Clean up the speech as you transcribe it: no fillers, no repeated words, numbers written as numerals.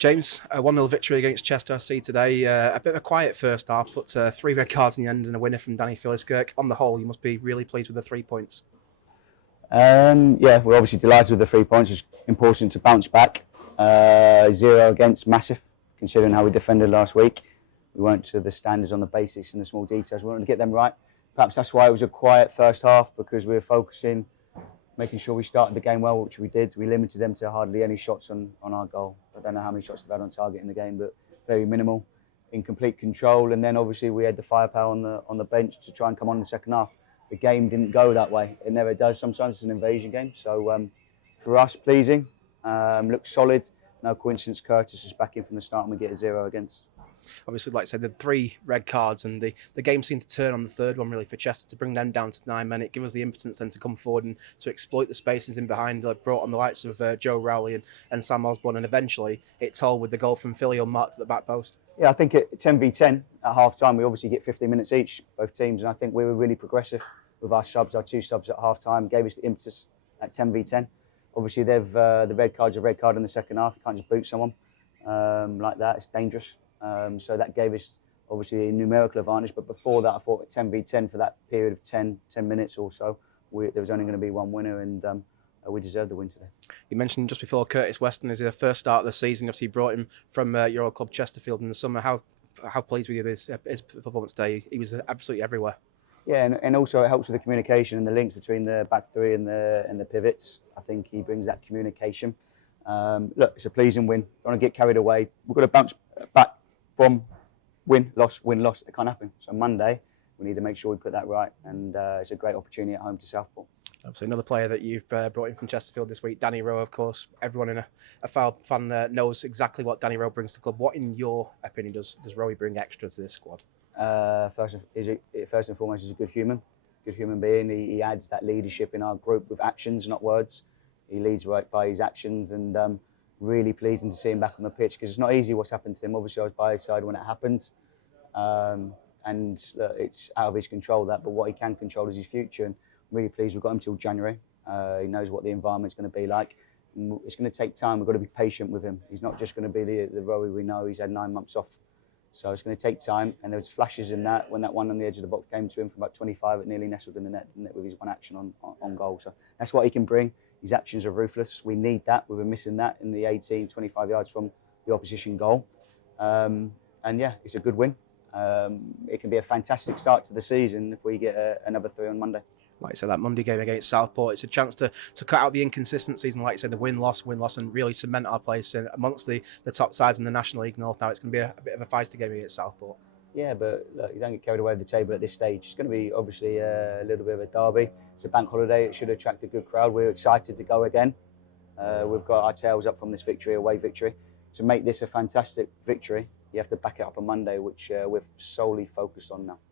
James, a 1-0 victory against Chester SC today. A bit of a quiet first half, but 3 red cards in the end and a winner from Danny Philliskirk. On the whole, you must be really pleased with the 3 points. Yeah, we're obviously delighted with the 3 points. It's important to bounce back. 0 against, massive, considering how we defended last week. We weren't to the standards on the basics and the small details. We wanted to get them right. Perhaps that's why it was a quiet first half, because we were focusing, making sure we started the game well, which we did. We limited them to hardly any shots on our goal. I don't know how many shots they've had on target in the game, but very minimal, in complete control. And then obviously we had the firepower on the bench to try and come on in the second half. The game didn't go that way. It never does. Sometimes it's an invasion game. So for us, pleasing. Looks solid. No coincidence Curtis is back in from the start and we get a 0 against. Obviously, like I said, the 3 red cards and the game seemed to turn on the third one really for Chester to bring them down to 9 men. It gave us the impotence then to come forward and to exploit the spaces in behind. Brought on the likes of Joe Rowley and Sam Osborne, and eventually it told with the goal from Philly unmarked at the back post. Yeah, I think at 10v10 at half time, we obviously get 15 minutes each, both teams, and I think we were really progressive with our subs, our 2 subs at half time, gave us the impetus at 10v10. Obviously, they've the red card's a red card in the second half. You can't just boot someone like that. It's dangerous. So that gave us obviously a numerical advantage. But before that, I thought at 10v10 for that period of 10 minutes or so, there was only going to be one winner, and we deserved the win today. You mentioned just before Curtis Weston is the first start of the season. Obviously, you brought him from your old club Chesterfield in the summer. How pleased were you with his performance today? He was absolutely everywhere. Yeah, and also it helps with the communication and the links between the back 3 and the pivots. I think he brings that communication. Look, it's a pleasing win. Don't want to get carried away. We've got to bounce back from win, loss. It can't happen. So Monday, we need to make sure we put that right. And it's a great opportunity at home to Southport. Obviously, another player that you've brought in from Chesterfield this week, Danny Rowe, of course. Everyone in a foul fan knows exactly what Danny Rowe brings to the club. What, in your opinion, does Rowe bring extra to this squad? First and foremost, he's a good human being. He adds that leadership in our group with actions, not words. He leads right by his actions, and really pleasing to see him back on the pitch, because it's not easy what's happened to him. Obviously, I was by his side when it happened, and it's out of his control that. But what he can control is his future, and I'm really pleased we've got him till January. He knows what the environment's going to be like. It's going to take time. We've got to be patient with him. He's not just going to be the Rowe we know. He's had 9 months off. So it's going to take time, and there was flashes in that when that one on the edge of the box came to him from about 25, it nearly nestled in the net with his one action on goal. So that's what he can bring. His actions are ruthless. We need that. We were missing that in the 18, 25 yards from the opposition goal. And yeah, it's a good win. It can be a fantastic start to the season if we get another 3 on Monday. Like I said, that Monday game against Southport, it's a chance to cut out the inconsistencies and, like I said, the win-loss, and really cement our place in amongst the top sides in the National League North. Now it's going to be a bit of a feisty game against Southport. Yeah, but look, you don't get carried away with the table at this stage. It's going to be obviously a little bit of a derby. It's a bank holiday. It should attract a good crowd. We're excited to go again. We've got our tails up from this away victory. To make this a fantastic victory, you have to back it up on Monday, which we're solely focused on now.